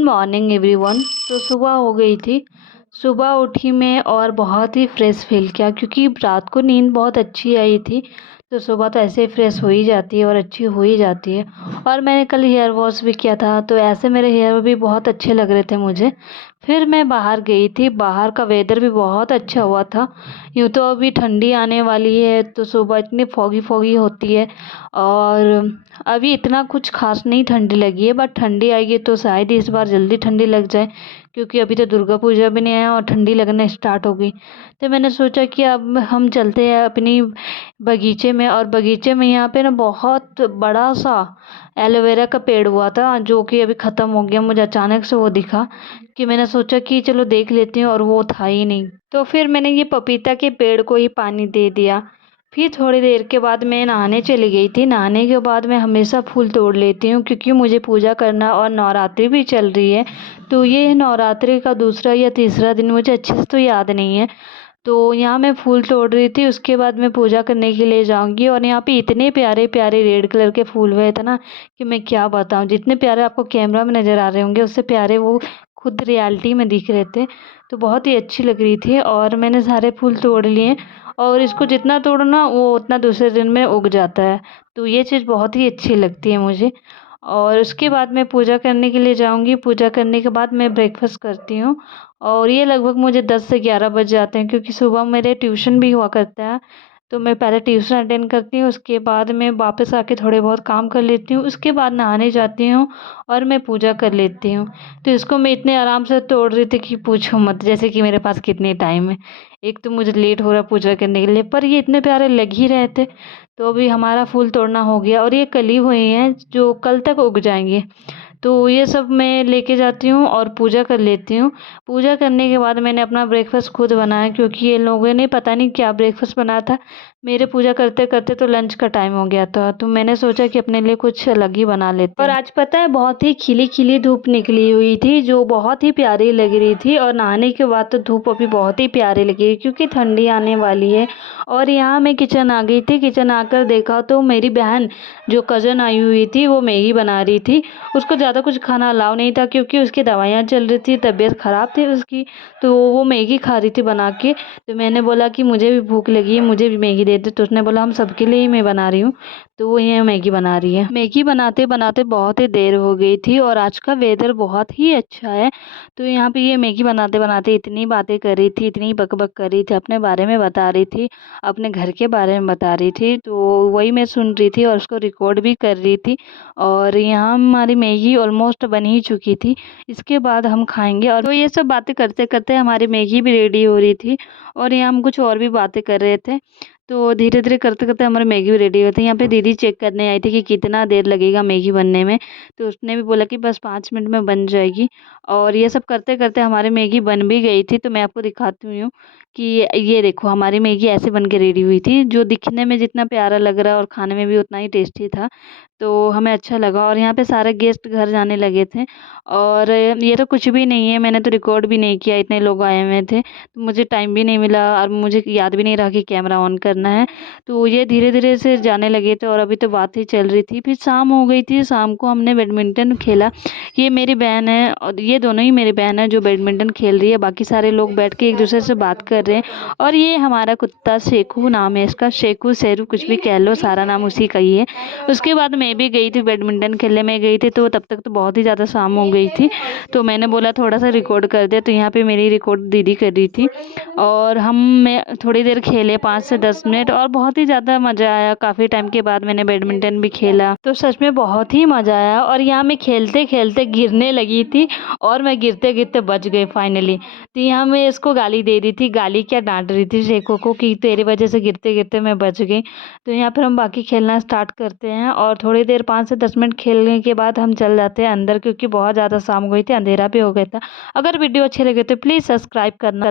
Good morning everyone. तो सुबह हो गई थी। सुबह उठी मैं और बहुत ही फ्रेश फील किया क्योंकि रात को नींद बहुत अच्छी आई थी। तो सुबह तो ऐसे ही फ्रेश हो ही जाती है और अच्छी हो ही जाती है। और मैंने कल हेयर वॉश भी किया था तो ऐसे मेरे हेयर भी बहुत अच्छे लग रहे थे मुझे। फिर मैं बाहर गई थी। बाहर का वेदर भी बहुत अच्छा हुआ था। यूँ तो अभी ठंडी आने वाली है तो सुबह इतनी फॉगी फॉगी होती है। और अभी इतना कुछ खास नहीं ठंडी लगी है, बट ठंडी आएगी तो शायद इस बार जल्दी ठंडी लग जाए क्योंकि अभी तो दुर्गा पूजा भी नहीं आया और ठंडी लगने स्टार्ट हो गई। तो मैंने सोचा कि अब हम चलते हैं अपनी बगीचे में। और बगीचे में यहाँ पे ना बहुत बड़ा सा एलोवेरा का पेड़ हुआ था जो कि अभी ख़त्म हो गया। मुझे अचानक से वो दिखा कि मैंने सोचा कि चलो देख लेती हूँ, और वो था ही नहीं। तो फिर मैंने ये पपीता के पेड़ को ही पानी दे दिया। फिर थोड़ी देर के बाद मैं नहाने चली गई थी। नहाने के बाद मैं हमेशा फूल तोड़ लेती हूँ क्योंकि मुझे पूजा करना, और नवरात्रि भी चल रही है। तो ये नवरात्रि का दूसरा या तीसरा दिन, मुझे अच्छे से तो याद नहीं है। तो यहाँ मैं फूल तोड़ रही थी, उसके बाद मैं पूजा करने के लिए जाऊँगी। और यहाँ पे इतने प्यारे प्यारे रेड कलर के फूल हुए थे ना कि मैं क्या बताऊँ। जितने प्यारे आपको कैमरा में नज़र आ रहे होंगे उससे प्यारे वो खुद रियलिटी में दिख रहे थे। तो बहुत ही अच्छी लग रही थी और मैंने सारे फूल तोड़ लिए। और इसको जितना तोड़ो ना वो उतना दूसरे दिन में उग जाता है। तो ये चीज़ बहुत ही अच्छी लगती है मुझे। और उसके बाद मैं पूजा करने के लिए जाऊंगी। पूजा करने के बाद मैं ब्रेकफास्ट करती हूँ। और ये लगभग मुझे 10 से 11 बज जाते हैं क्योंकि सुबह मेरे ट्यूशन भी हुआ करता है। तो मैं पहले ट्यूशन अटेंड करती हूँ, उसके बाद मैं वापस आके थोड़े बहुत काम कर लेती हूँ, उसके बाद नहाने जाती हूँ और मैं पूजा कर लेती हूँ। तो इसको मैं इतने आराम से तोड़ रही थी कि पूछो मत, जैसे कि मेरे पास कितने टाइम है। एक तो मुझे लेट हो रहा पूजा करने के लिए, पर ये इतने प्यारे लग ही रहे थे। तो अभी हमारा फूल तोड़ना हो गया और ये कली हुई हैं जो कल तक उग जाएंगे। तो ये सब मैं लेके जाती हूँ और पूजा कर लेती हूँ। पूजा करने के बाद मैंने अपना ब्रेकफास्ट खुद बनाया क्योंकि ये लोगों ने पता नहीं क्या ब्रेकफास्ट बनाया था। मेरे पूजा करते करते तो लंच का टाइम हो गया था, तो मैंने सोचा कि अपने लिए कुछ अलग ही बना लेते हैं। और आज पता है बहुत ही खिली खिली धूप निकली हुई थी जो बहुत ही प्यारी लग रही थी। और नहाने के बाद तो धूप अभी बहुत ही प्यारी लगी क्योंकि ठंडी आने वाली है। और यहाँ मैं किचन आ गई थी। किचन आकर देखा तो मेरी बहन जो कज़न आई हुई थी वो मैगी बना रही थी। उसको ज़्यादा कुछ खाना अलाउ नहीं था क्योंकि उसकी दवाइयाँ चल रही थी, तबीयत ख़राब थी उसकी। तो वो मैगी खा रही थी बना के। तो मैंने बोला कि मुझे भी भूख लगी है, मुझे भी मैगी दे दे। तो उसने बोला हम सबके लिए ही मैं बना रही हूँ। तो वो ये मैगी बना रही है। मैगी बनाते बनाते बहुत ही देर हो गई थी और आज का वेदर बहुत ही अच्छा है। तो यहाँ पे ये मैगी बनाते बनाते इतनी बातें कर रही थी, इतनी बकबक कर रही थी, अपने बारे में बता रही थी, अपने घर के बारे में बता रही थी। तो वही मैं सुन रही थी और उसको रिकॉर्ड भी कर रही थी। और यहाँ हमारी मैगी ऑलमोस्ट बन ही चुकी थी। इसके बाद हम खाएंगे। और तो ये सब बातें करते करते हमारी मैगी भी रेडी हो रही थी। और यहाँ हम कुछ और भी बातें कर रहे थे। तो धीरे धीरे करते करते हमारी मैगी भी रेडी होती है। यहाँ पे दीदी चेक करने आई थी कि कितना देर लगेगा मैगी बनने में। तो उसने भी बोला कि बस 5 मिनट में बन जाएगी। और ये सब करते करते हमारी मैगी बन भी गई थी। तो मैं आपको दिखाती हूँ कि ये देखो हमारी मैगी ऐसे बन के रेडी हुई थी, जो दिखने में जितना प्यारा लग रहा है और खाने में भी उतना ही टेस्टी था। तो हमें अच्छा लगा। और यहाँ पे सारे गेस्ट घर जाने लगे थे। और ये तो कुछ भी नहीं है, मैंने तो रिकॉर्ड भी नहीं किया, इतने लोग आए हुए थे तो मुझे टाइम भी नहीं मिला और मुझे याद भी नहीं रहा कि कैमरा ऑन करना है। तो ये धीरे धीरे से जाने लगे थे और अभी तो बात ही चल रही थी। फिर शाम हो गई थी। शाम को हमने बैडमिंटन खेला। ये मेरी बहन है और ये दोनों ही मेरी बहन है जो बैडमिंटन खेल रही है। बाकी सारे लोग बैठ के एक दूसरे से बात कर रहे हैं। और ये हमारा कुत्ता शेखू नाम है इसका, शेखू शेरू कुछ भी कह लो, सारा नाम उसी का ही है। उसके बाद मैं भी गई थी बैडमिंटन खेलने में गई थी। तो तब तक तो बहुत ही ज़्यादा शाम हो गई थी। तो मैंने बोला थोड़ा सा रिकॉर्ड कर दे। तो यहाँ पे मेरी रिकॉर्ड दीदी कर रही थी। और मैं थोड़ी देर खेले 5 से 10 मिनट और बहुत ही ज़्यादा मज़ा आया। काफ़ी टाइम के बाद मैंने बैडमिंटन भी खेला तो सच में बहुत ही मज़ा आया। और यहाँ मैं खेलते खेलते गिरने लगी थी और मैं गिरते गिरते बच गई फाइनली। तो यहाँ मैं इसको गाली दे रही थी, गाली क्या डांट रही थी शेखो को कि तेरी वजह से गिरते गिरते मैं बच गई। तो यहाँ पर हम बाकी खेलना स्टार्ट करते हैं और थोड़ी देर 5 से 10 मिनट खेलने के बाद हम चल जाते हैं अंदर क्योंकि बहुत ज़्यादा शाम हो गई थी, अंधेरा भी हो गया था। अगर वीडियो अच्छे लगे तो प्लीज़ सब्सक्राइब करना।